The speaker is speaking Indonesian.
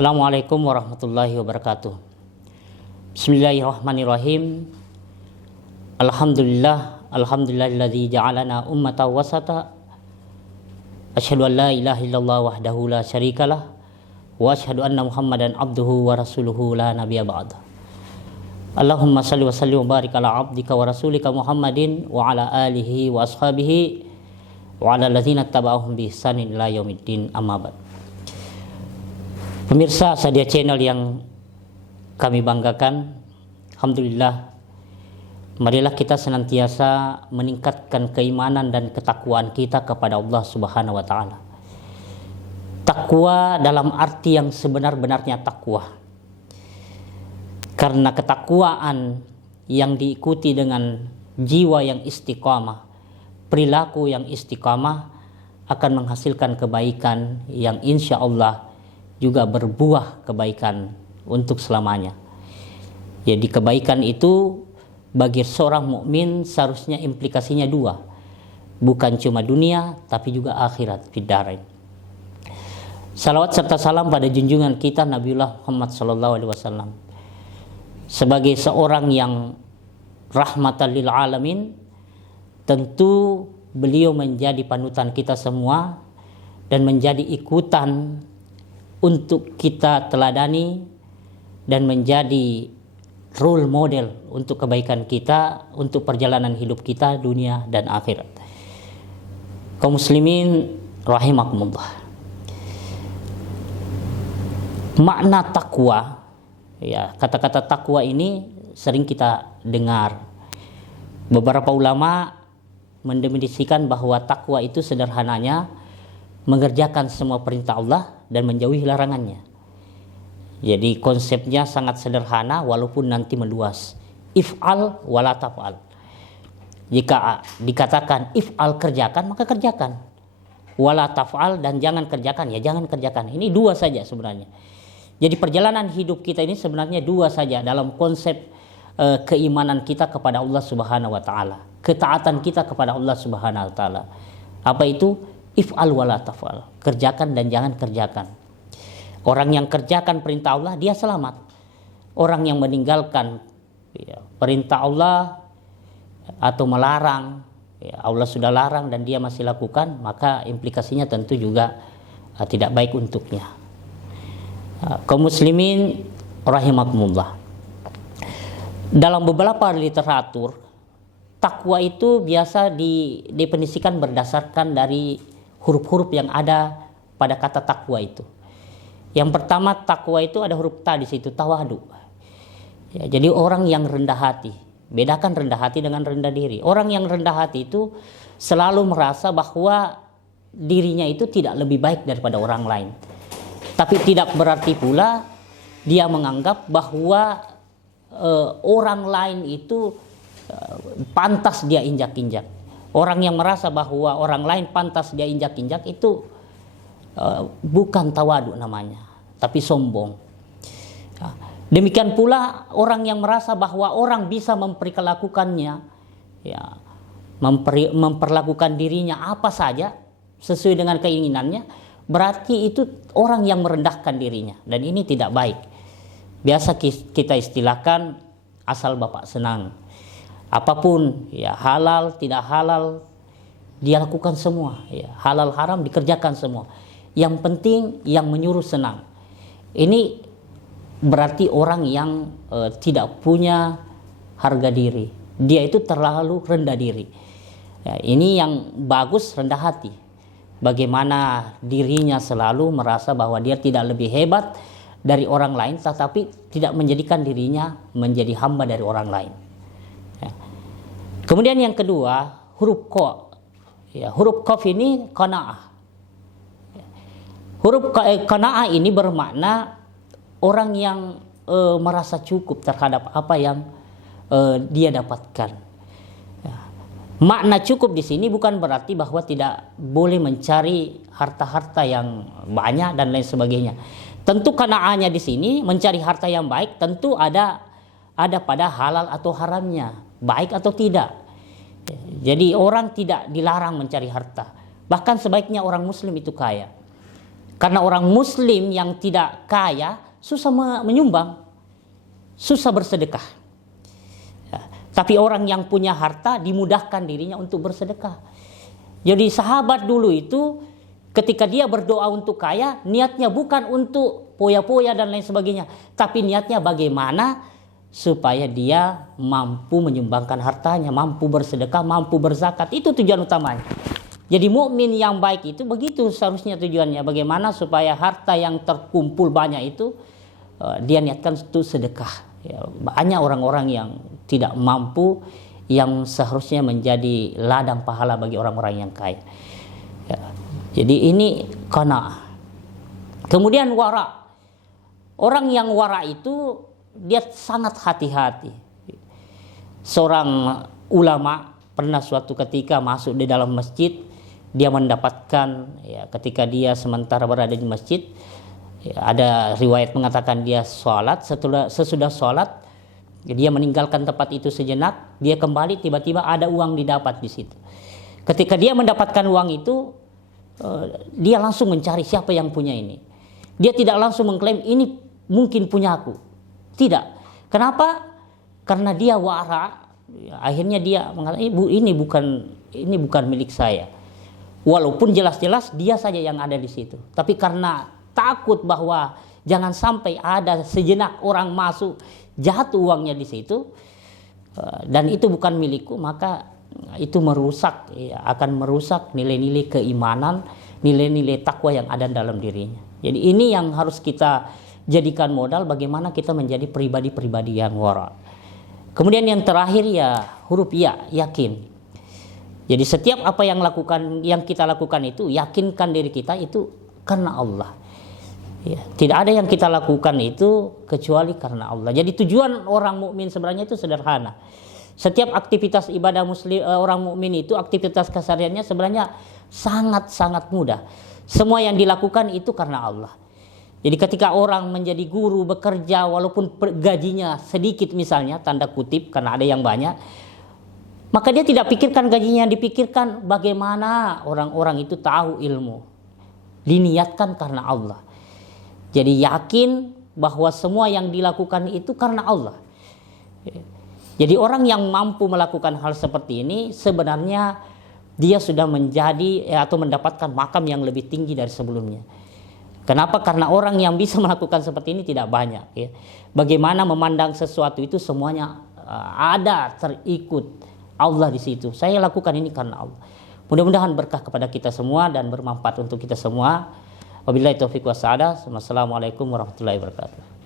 Assalamualaikum warahmatullahi wabarakatuh. Bismillahirrahmanirrahim. Alhamdulillahilladzi ja'alana ummatan wasata. Asyhadu an la ilaha illallah wahdahu la syarikalah wa asyhadu anna Muhammadan abduhu wa rasuluhu la nabiyya ba'da. Allahumma shalli wa sallim wa barik ala abdika wa rasulika Muhammadin wa ala alihi wa ashabihi wa ala alladzina tabauhum bi ihsanin ila yaumiddin, amma ba'd. Pemirsa Sadia Channel yang kami banggakan, alhamdulillah, marilah kita senantiasa meningkatkan keimanan dan ketakwaan kita kepada Allah Subhanahu wa taala. Takwa dalam arti yang sebenar-benarnya takwa. Karena ketakwaan yang diikuti dengan jiwa yang istiqamah, perilaku yang istiqamah akan menghasilkan kebaikan yang insya Allah juga berbuah kebaikan untuk selamanya. Jadi kebaikan itu bagi seorang mukmin seharusnya implikasinya dua, bukan cuma dunia tapi juga akhirat, fiddarain. Salawat serta salam pada junjungan kita Nabiullah Muhammad SAW sebagai seorang yang rahmatan lil alamin. Tentu beliau menjadi panutan kita semua dan menjadi ikutan untuk kita teladani dan menjadi role model untuk kebaikan kita, untuk perjalanan hidup kita dunia dan akhirat. Kaum muslimin rahimakumullah. Makna takwa, ya, kata-kata takwa ini sering kita dengar. Beberapa ulama mendefinisikan bahwa takwa itu sederhananya mengerjakan semua perintah Allah dan menjauhi larangannya. Jadi konsepnya sangat sederhana walaupun nanti meluas. If'al wala taf'al. Jika dikatakan if'al, kerjakan, maka kerjakan. Wala taf'al, dan jangan kerjakan, ya jangan kerjakan. Ini dua saja sebenarnya. Jadi perjalanan hidup kita ini sebenarnya dua saja dalam konsep keimanan kita kepada Allah Subhanahu wa taala. Ketaatan kita kepada Allah Subhanahu wa taala. Apa itu? If'al wala taf'al, kerjakan dan jangan kerjakan. Orang yang kerjakan perintah Allah, dia selamat. Orang yang meninggalkan perintah Allah atau melarang, Allah sudah larang dan dia masih lakukan, maka implikasinya tentu juga tidak baik untuknya. Kaum muslimin rahimakumullah. Dalam beberapa literatur, takwa itu biasa didefinisikan berdasarkan dari huruf-huruf yang ada pada kata takwa itu. Yang pertama, takwa itu ada huruf ta di situ, tawadu. Ya, jadi orang yang rendah hati. Bedakan rendah hati dengan rendah diri. Orang yang rendah hati itu selalu merasa bahwa dirinya itu tidak lebih baik daripada orang lain. Tapi tidak berarti pula dia menganggap bahwa orang lain itu pantas dia injak-injak. Orang yang merasa bahwa orang lain pantas dia injak-injak itu bukan tawadu namanya, tapi sombong. Demikian pula orang yang merasa bahwa orang bisa memperlakukannya, ya, memperlakukan dirinya apa saja sesuai dengan keinginannya, berarti itu orang yang merendahkan dirinya, dan ini tidak baik. Biasa kita istilahkan asal bapak senang. Apapun, ya, halal tidak halal dia lakukan semua, ya, halal haram dikerjakan semua. Yang penting yang menyuruh senang. Ini berarti orang yang tidak punya harga diri. Dia itu terlalu rendah diri. Ya, ini yang bagus, rendah hati. Bagaimana dirinya selalu merasa bahwa dia tidak lebih hebat dari orang lain, tetapi tidak menjadikan dirinya menjadi hamba dari orang lain. Kemudian yang kedua, huruf Qa. Ya, huruf Qaf ini qanaah. Huruf qanaah ini bermakna orang yang merasa cukup terhadap apa yang dia dapatkan. Ya. Makna cukup di sini bukan berarti bahwa tidak boleh mencari harta-harta yang banyak dan lain sebagainya. Tentu qanaahnya di sini mencari harta yang baik tentu ada pada halal atau haramnya, baik atau tidak. Jadi orang tidak dilarang mencari harta. Bahkan sebaiknya orang muslim itu kaya. Karena orang muslim yang tidak kaya susah menyumbang, susah bersedekah. Ya, tapi orang yang punya harta dimudahkan dirinya untuk bersedekah. Jadi sahabat dulu itu ketika dia berdoa untuk kaya, niatnya bukan untuk poya-poya dan lain sebagainya, tapi niatnya bagaimana supaya dia mampu menyumbangkan hartanya, mampu bersedekah, mampu berzakat. Itu tujuan utamanya. Jadi mukmin yang baik itu begitu seharusnya tujuannya, bagaimana supaya harta yang terkumpul banyak itu dia niatkan untuk sedekah. Ya, banyak orang-orang yang tidak mampu yang seharusnya menjadi ladang pahala bagi orang-orang yang kaya. Ya, jadi ini qanaah. Kemudian wara. Orang yang wara itu dia sangat hati-hati. Seorang ulama pernah suatu ketika masuk di dalam masjid, dia mendapatkan ya, ketika dia sementara berada di masjid, ya, ada riwayat mengatakan dia sholat, sesudah sholat dia meninggalkan tempat itu sejenak, dia kembali, tiba-tiba ada uang didapat di situ. Ketika dia mendapatkan uang itu, dia langsung mencari siapa yang punya ini. Dia tidak langsung mengklaim ini mungkin punya aku. Tidak. Kenapa? Karena dia wara. Akhirnya dia mengatakan, "Ibu, ini bukan milik saya." Walaupun jelas-jelas dia saja yang ada di situ. Tapi karena takut bahwa jangan sampai ada sejenak orang masuk jatuh uangnya di situ dan itu bukan milikku, maka itu merusak, ya, akan merusak nilai-nilai keimanan, nilai-nilai takwa yang ada dalam dirinya. Jadi ini yang harus kita jadikan modal bagaimana kita menjadi pribadi-pribadi yang wara. Kemudian yang terakhir ya huruf ya, yakin. Jadi setiap apa yang kita lakukan itu yakinkan diri kita itu karena Allah. Ya, tidak ada yang kita lakukan itu kecuali karena Allah. Jadi tujuan orang mukmin sebenarnya itu sederhana. Setiap aktivitas ibadah muslim orang mukmin itu aktivitas kesehariannya sebenarnya sangat-sangat mudah. Semua yang dilakukan itu karena Allah. Jadi ketika orang menjadi guru bekerja walaupun gajinya sedikit misalnya tanda kutip karena ada yang banyak, maka dia tidak pikirkan gajinya, dipikirkan bagaimana orang-orang itu tahu ilmu. Diniatkan karena Allah. Jadi yakin bahwa semua yang dilakukan itu karena Allah. Jadi orang yang mampu melakukan hal seperti ini sebenarnya dia sudah menjadi atau mendapatkan makam yang lebih tinggi dari sebelumnya. Kenapa? Karena orang yang bisa melakukan seperti ini tidak banyak. Ya. Bagaimana memandang sesuatu itu semuanya ada terikut Allah di situ. Saya lakukan ini karena Allah. Mudah-mudahan berkah kepada kita semua dan bermanfaat untuk kita semua. Wabillahi taufiq wa sa'adah. Wassalamualaikum warahmatullahi wabarakatuh.